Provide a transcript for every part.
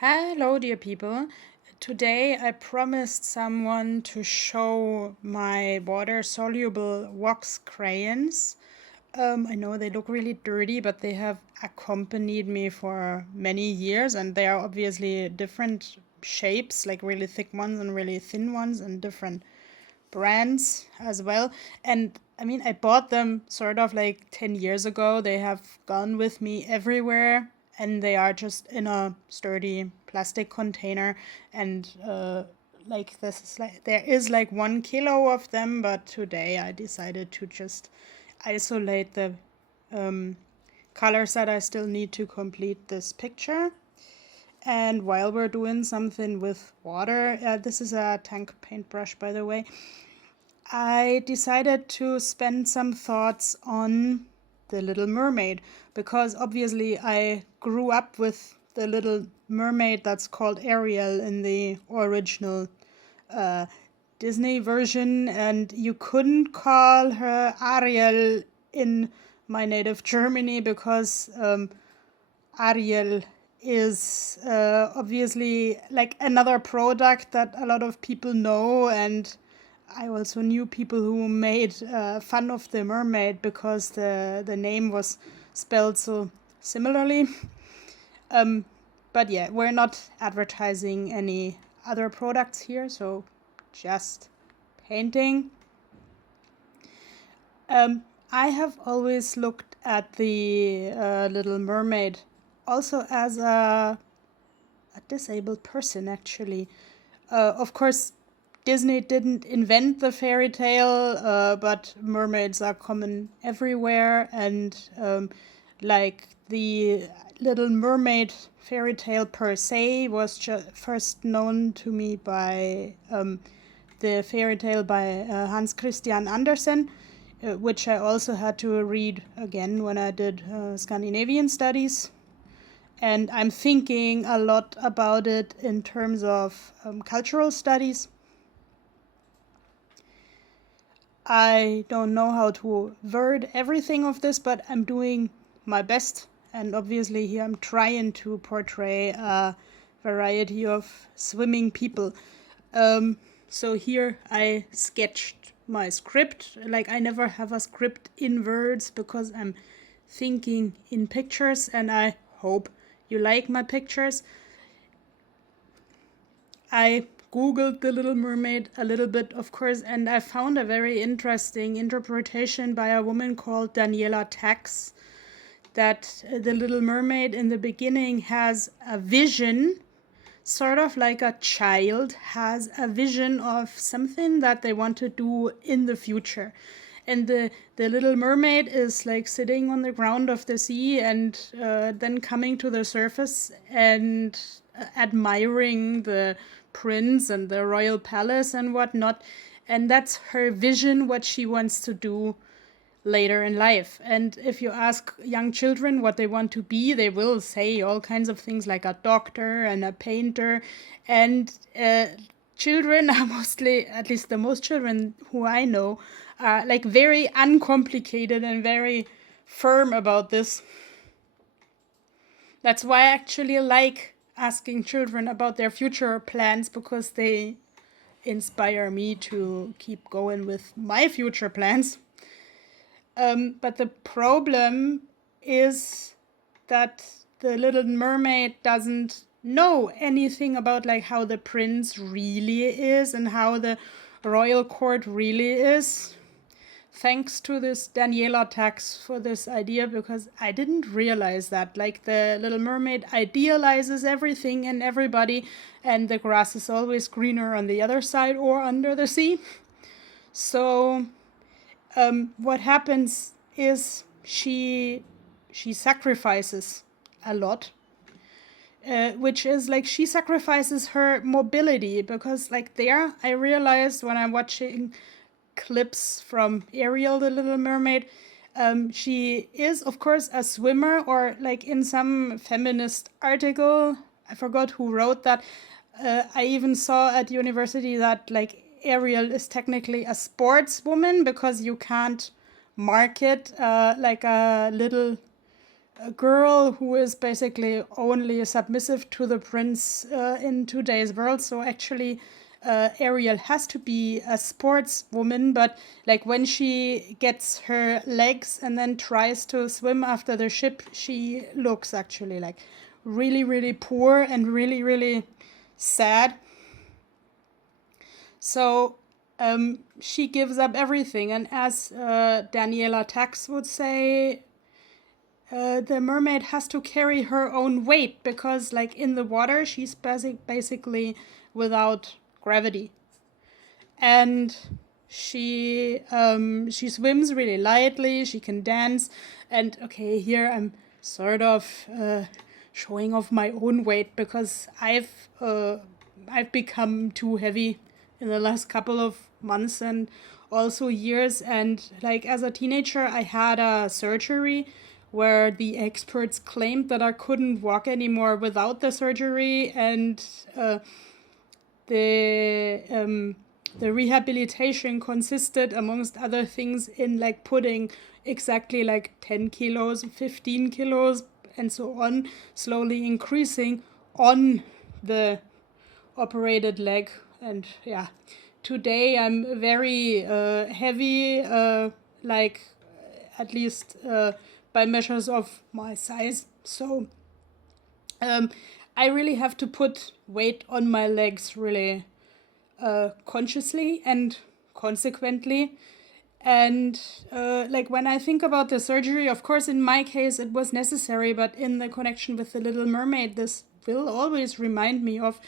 Hello, dear people. Today I promised someone to show my water soluble wax crayons. I know they look really dirty, but they have accompanied me for many years, and they are obviously different shapes, like really thick ones and really thin ones, and different brands as well. And I mean, I bought them sort of like 10 years ago. They have gone with me everywhere, and they are just in a sturdy plastic container. And like this is like there is like 1 kilo of them, but today I decided to just isolate the colors that I still need to complete this picture. And while we're doing something with water, this is a tank paintbrush, by the way, I decided to spend some thoughts on The Little Mermaid because obviously I grew up with the Little Mermaid that's called Ariel in the original uh, Disney version, and you couldn't call her Ariel in my native Germany because Ariel is obviously like another product that a lot of people know, and I also knew people who made fun of the mermaid because the name was spelled so similarly. Um, but yeah, we're not advertising any other products here, so just painting. I have always looked at the Little Mermaid also as a disabled person, actually. Of course, Disney didn't invent the fairy tale, but mermaids are common everywhere, and like the Little Mermaid fairy tale per se was first known to me by the fairy tale by Hans Christian Andersen, which I also had to read again when I did Scandinavian studies. And I'm thinking a lot about it in terms of cultural studies. I don't know how to word everything of this, but I'm doing my best. And obviously, here I'm trying to portray a variety of swimming people. So here I sketched my script. Like, I never have a script in words because I'm thinking in pictures, and I hope you like my pictures. I googled The Little Mermaid a little bit, of course, and I found a very interesting interpretation by a woman called Daniela Tax that The Little Mermaid in the beginning has a vision, sort of like a child has a vision of something that they want to do in the future. And the Little Mermaid is like sitting on the ground of the sea and then coming to the surface and admiring the prince and the royal palace and whatnot. And that's her vision, what she wants to do later in life. And if you ask young children what they want to be, they will say all kinds of things like a doctor and a painter. And children are mostly, at least the most children who I know, are like very uncomplicated and very firm about this. That's why I actually like asking children about their future plans, because they inspire me to keep going with my future plans. But the problem is that the Little Mermaid doesn't know anything about like how the prince really is and how the royal court really is. Thanks to this Daniela Tax for this idea, because I didn't realize that. Like, the Little Mermaid idealizes everything and everybody, and the grass is always greener on the other side or under the sea. So what happens is she sacrifices a lot, which is like she sacrifices her mobility, because like there I realized when I'm watching clips from Ariel, the Little Mermaid, she is of course a swimmer, or like in some feminist article, I forgot who wrote that. I even saw at university that like Ariel is technically a sportswoman because you can't market like a little a girl who is basically only submissive to the prince in today's world. So actually, Ariel has to be a sportswoman, but like when she gets her legs and then tries to swim after the ship, she looks actually like really, really poor and really, really sad. So she gives up everything. And as Daniela Tax would say, the mermaid has to carry her own weight because, like in the water, she's basically without gravity. And she swims really lightly. She can dance. And okay, here I'm sort of showing off my own weight because I've become too heavy in the last couple of months and also years. And like as a teenager, I had a surgery where the experts claimed that I couldn't walk anymore without the surgery, and the the rehabilitation consisted, amongst other things, in like putting exactly like 10 kilos, 15 kilos, and so on, slowly increasing on the operated leg. And yeah, today I'm very heavy, like at least by measures of my size. So I really have to put weight on my legs really consciously and consequently. And like when I think about the surgery, of course, in my case, it was necessary, but in the connection with the Little Mermaid, this will always remind me of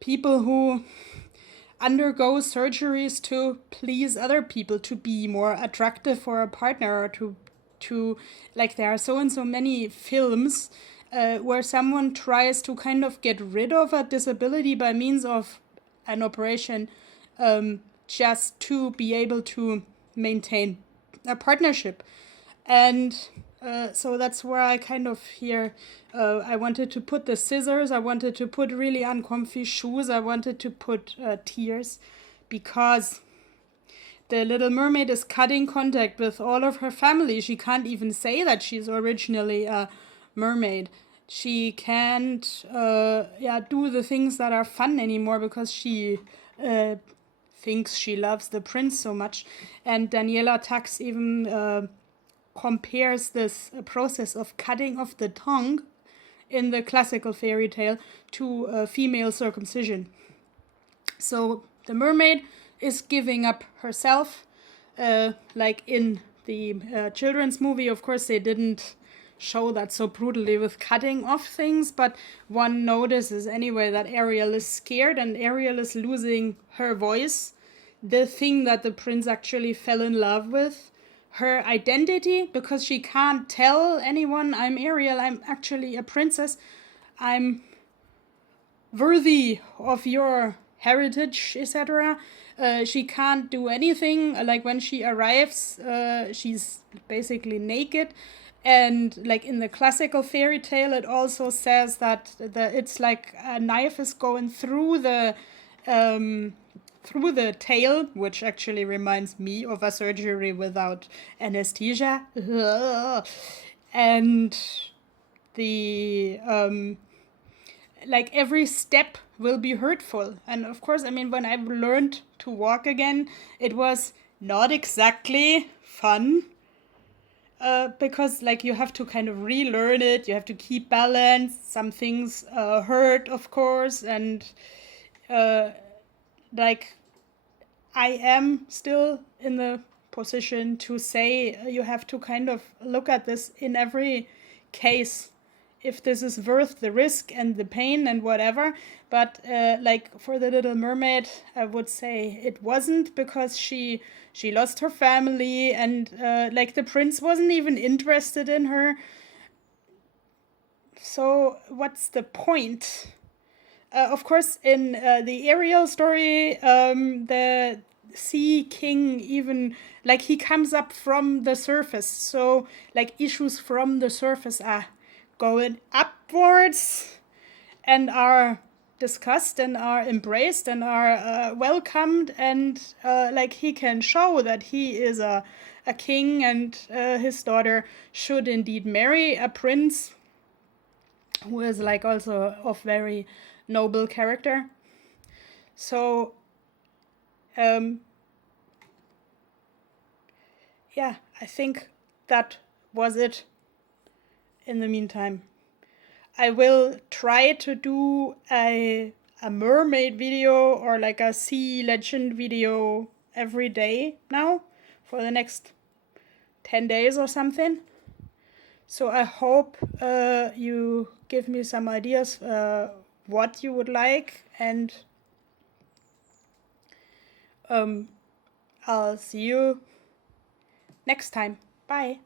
people who undergo surgeries to please other people, to be more attractive for a partner, or to like there are so and so many films where someone tries to kind of get rid of a disability by means of an operation, just to be able to maintain a partnership. And so that's where I kind of here, I wanted to put the scissors, I wanted to put really uncomfy shoes, I wanted to put tears, because the Little Mermaid is cutting contact with all of her family. She can't even say that she's originally a mermaid. She can't do the things that are fun anymore because she thinks she loves the prince so much. And Daniela Tax even compares this process of cutting off the tongue in the classical fairy tale to female circumcision. So the mermaid is giving up herself, like in the children's movie. Of course, they didn't show that so brutally with cutting off things, but one notices anyway that Ariel is scared and Ariel is losing her voice, the thing that the prince actually fell in love with, her identity, because she can't tell anyone, I'm Ariel, I'm actually a princess, I'm worthy of your heritage, etc. She can't do anything. Like when she arrives, she's basically naked. And like in the classical fairy tale, it also says that it's like a knife is going through the tail, which actually reminds me of a surgery without anesthesia. And the like every step will be hurtful. And of course, I mean, when I learned to walk again, it was not exactly fun. Because like you have to kind of relearn it, you have to keep balance. Some things hurt, of course, and like I am still in the position to say you have to kind of look at this in every case, if this is worth the risk and the pain and whatever. But like for the Little Mermaid, I would say it wasn't, because she lost her family, and like the prince wasn't even interested in her. So what's the point? Of course, in the Ariel story, the sea king even, like, he comes up from the surface. So, like, issues from the surface are going upwards and are discussed and are embraced and are welcomed. And, like, he can show that he is a a king and his daughter should indeed marry a prince who is like also of very noble character. So yeah, I think that was it in the meantime. I will try to do a mermaid video or like a sea legend video every day now for the next 10 days or something. So I hope you give me some ideas what you would like, and I'll see you next time. Bye.